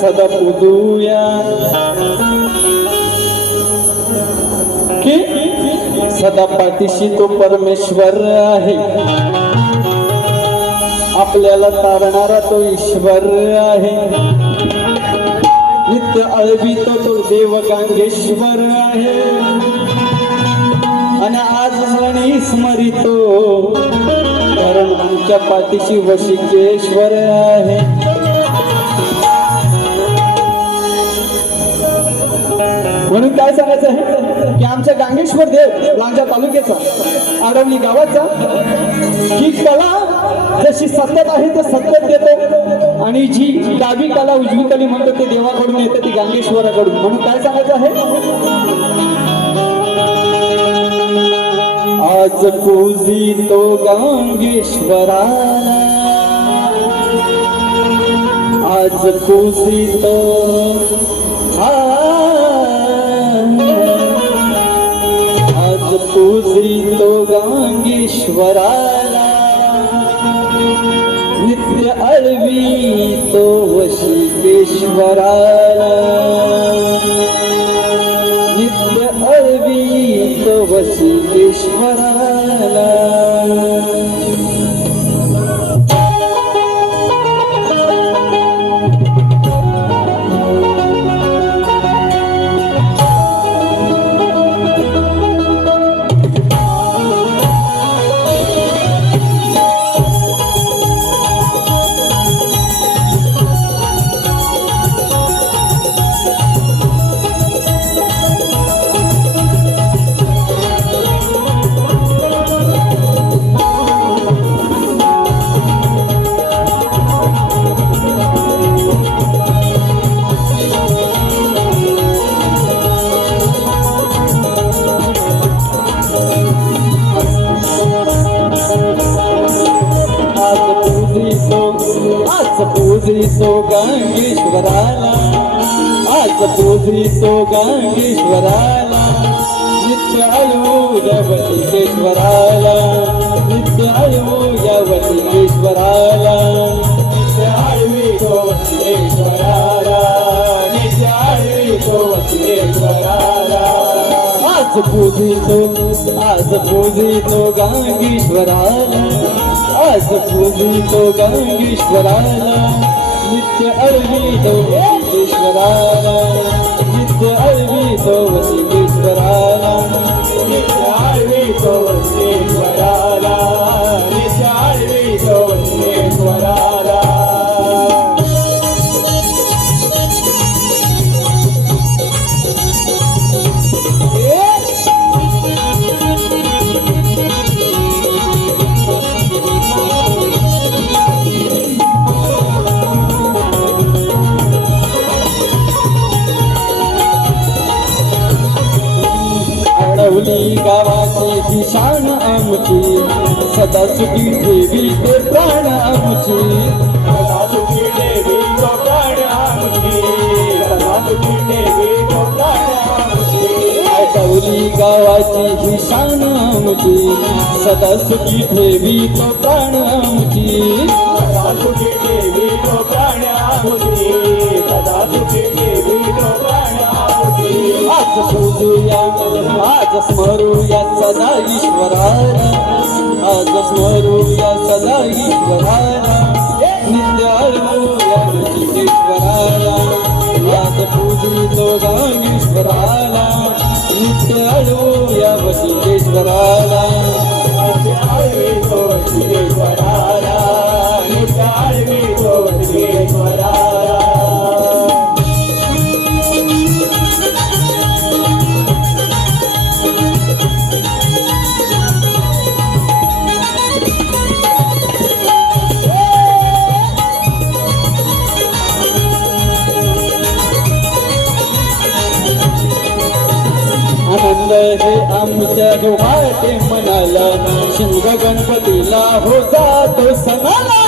सदा पुदूया. की? सदा पाठीशी तो परमेश्वर आहे. आपल्याला तारणारा तो ईश्वर आहे. नित्य अळवितो तो देव गांगेश्वर आहे. आणि आज म्हणी स्मरितो कारण आमच्या पाठीशी वशिकेश्वर आहे. आमच्या गांगेश्वर देव लांजा तालुक्याचा आडवली गावाचा. ही कला जशी सत्यात आहे तर सत्यात देतो. आणि जी डावी कला उजवी कली म्हणतो ते देवाकडून येतं ती गांगेश्वराकडून. म्हणून काय सांगायचं आहे? आज पूजी तो गांगेश्वरा आज पूजी तो गांगेश्वराला नित्य अळवितो वशिकेश्वराला नित्य अळवितो वशिकेश्वराला सो गांगेश्वराला आज पूजितो गांगेश्वराला नित्य आयु वशिकेश्वराला नित्य आयो वशिकेश्वराला नित्य आळवितो वशिकेश्वराला नित्य आळवितो वशिकेश्वराला आज पूजितो आज पूजितो गांगेश्वराला आज पूजितो गांगेश्वराला। नित्य अळवितो वशिकेश्वराला नित्य सदा सुखी ठेवी ते प्राण आमची. सदा सुखी ठेवी तो प्राण आमची. सदा सुखी ठेवी तो प्राण आमची. गावाची ही शान आमची. सदा सुखी ठेवी तो प्राण आमची. सदा सुखी ठेवी तो प्राण आमची. सदा सुखी ठेवी तो प्राण आमची. आज पूजूया आज स्मरूया सदा ईश्वरा आज स्मरूया सदा ईश्वराला नित्य अळूया ईश्वराला आज पूजितो गांगेश्वराला नित्य अळूया वशिकेश्वराला नित्य अळवितो वशिकेश्वराला आणलं हे आमच्या वाटे मनाला शिंग गणपतीला होता तो सणाला.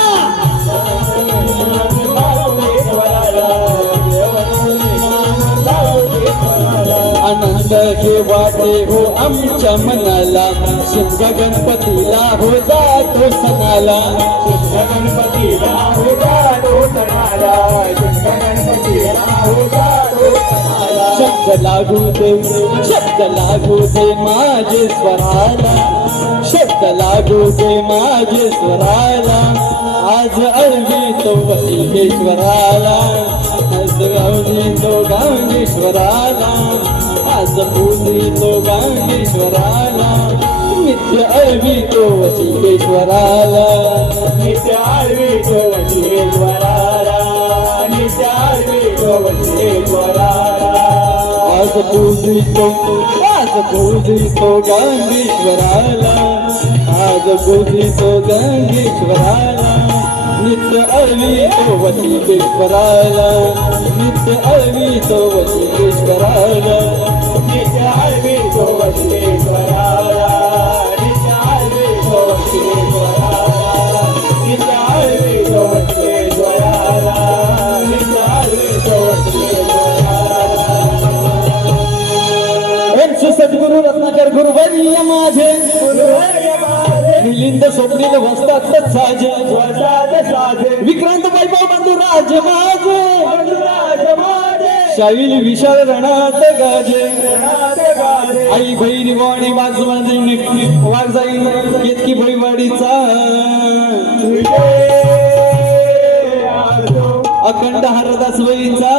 आनंद हे वाटे हो आमच्या मनाला. शिंग गणपतीला होता तो सणाला. शिंग गणपतीला होता तो सणाला. शिंग गणपतीला होता तो शब्द लागू दे शब्द लागू दे माझे स्वराला. शब्द लागू दे माझे स्वराला. आज अरवी तो वसिकेश्वराला आज गावली तो गांगेश्वराला आज पूजी तो गांगेश्वराला नित्य अरवी तो वसिकेश्वराला नित्य आळवी तो वंदेश्वराला आज पूजितो आज पूजितो गांगेश्वराला आज पूजितो गांगेश्वराला नित्य अरवितो वसिकेश्वराला नित्य अरवितो वसिकेश्वराला नित्य आळवी तो मिलिंद स्वप्नील वसतात साजे वसाद विक्रांत वैभव बंधू राज माझे शाहील विशाल रणात गाजे. आई भैरी वाणी वाज माझे वाघ जाईल इतकी भैवाडीचा अखंड हरदास वईचा